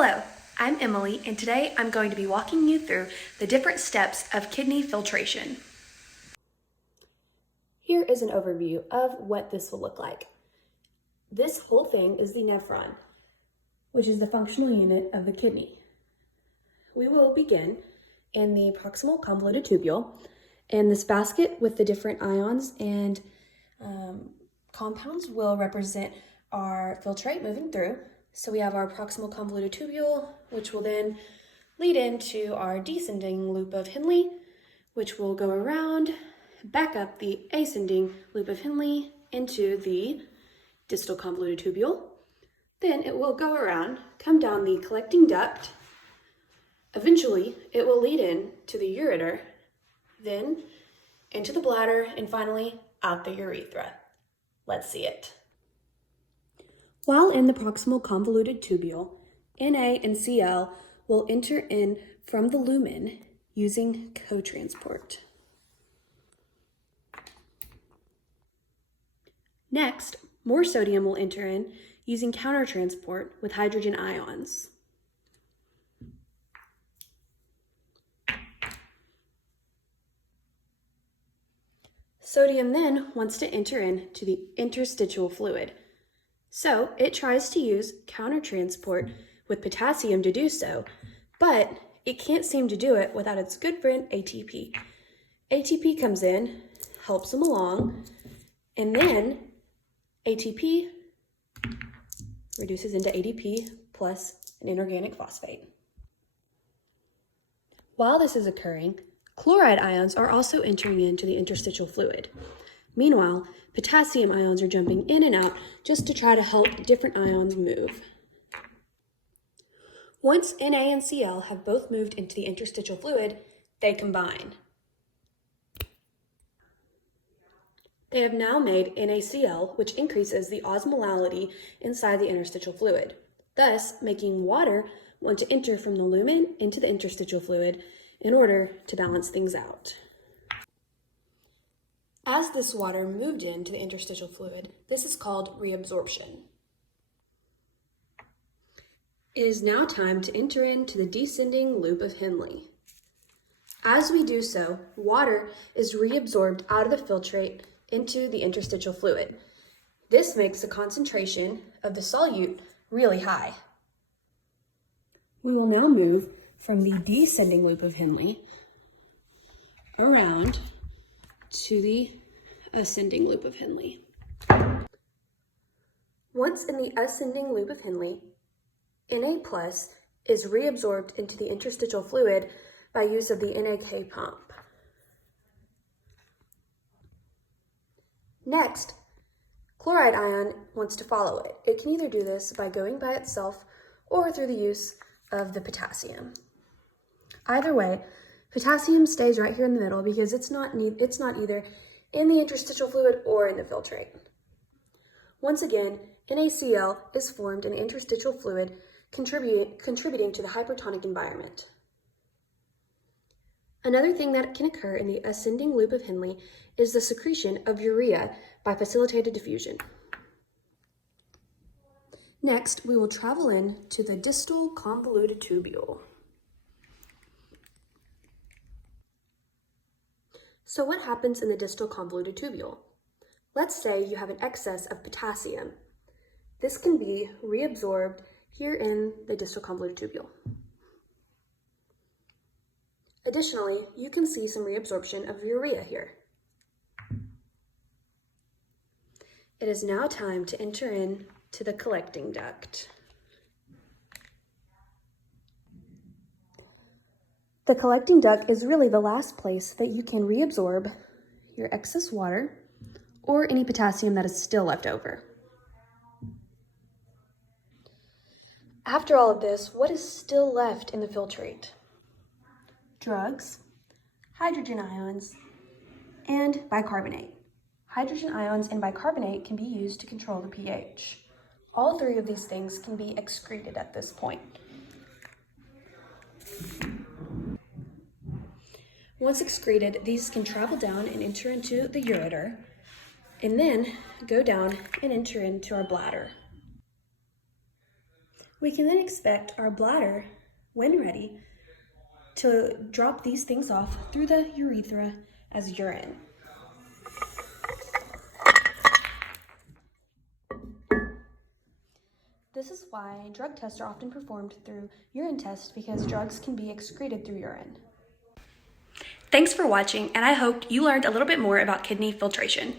Hello, I'm Emily, and today I'm going to be walking you through the different steps of kidney filtration. Here is an overview of what this will look like. This whole thing is the nephron, which is the functional unit of the kidney. We will begin in the proximal convoluted tubule, and this basket with the different ions and compounds will represent our filtrate moving through. So we have our proximal convoluted tubule, which will then lead into our descending loop of Henle, which will go around, back up the ascending loop of Henle into the distal convoluted tubule. Then it will go around, come down the collecting duct. Eventually, it will lead in to the ureter, then into the bladder, and finally out the urethra. Let's see it. While in the proximal convoluted tubule, Na and Cl will enter in from the lumen using cotransport. Next, more sodium will enter in using countertransport with hydrogen ions. Sodium then wants to enter into the interstitial fluid. So it tries to use countertransport with potassium to do so, but it can't seem to do it without its good friend ATP. ATP comes in, helps them along, and then ATP reduces into ADP plus an inorganic phosphate. While this is occurring, chloride ions are also entering into the interstitial fluid. Meanwhile, potassium ions are jumping in and out just to try to help different ions move. Once Na and Cl have both moved into the interstitial fluid, they combine. They have now made NaCl, which increases the osmolality inside the interstitial fluid, thus making water want to enter from the lumen into the interstitial fluid in order to balance things out. As this water moved into the interstitial fluid, this is called reabsorption. It is now time to enter into the descending loop of Henle. As we do so, water is reabsorbed out of the filtrate into the interstitial fluid. This makes the concentration of the solute really high. We will now move from the descending loop of Henle around to the ascending loop of Henle. Once in the ascending loop of Henle, Na plus is reabsorbed into the interstitial fluid by use of the NAK pump. Next, chloride ion wants to follow it. It can either do this by going by itself or through the use of the potassium. Either way, potassium stays right here in the middle because it's not either in the interstitial fluid or in the filtrate. Once again, NaCl is formed in the interstitial fluid, contributing to the hypertonic environment. Another thing that can occur in the ascending loop of Henle is the secretion of urea by facilitated diffusion. Next, we will travel in to the distal convoluted tubule. So what happens in the distal convoluted tubule? Let's say you have an excess of potassium. This can be reabsorbed here in the distal convoluted tubule. Additionally, you can see some reabsorption of urea here. It is now time to enter in to the collecting duct. The collecting duct is really the last place that you can reabsorb your excess water or any potassium that is still left over. After all of this, what is still left in the filtrate? Drugs, hydrogen ions, and bicarbonate. Hydrogen ions and bicarbonate can be used to control the pH. All three of these things can be excreted at this point. Once excreted, these can travel down and enter into the ureter, and then go down and enter into our bladder. We can then expect our bladder, when ready, to drop these things off through the urethra as urine. This is why drug tests are often performed through urine tests, because drugs can be excreted through urine. Thanks for watching, and I hope you learned a little bit more about kidney filtration.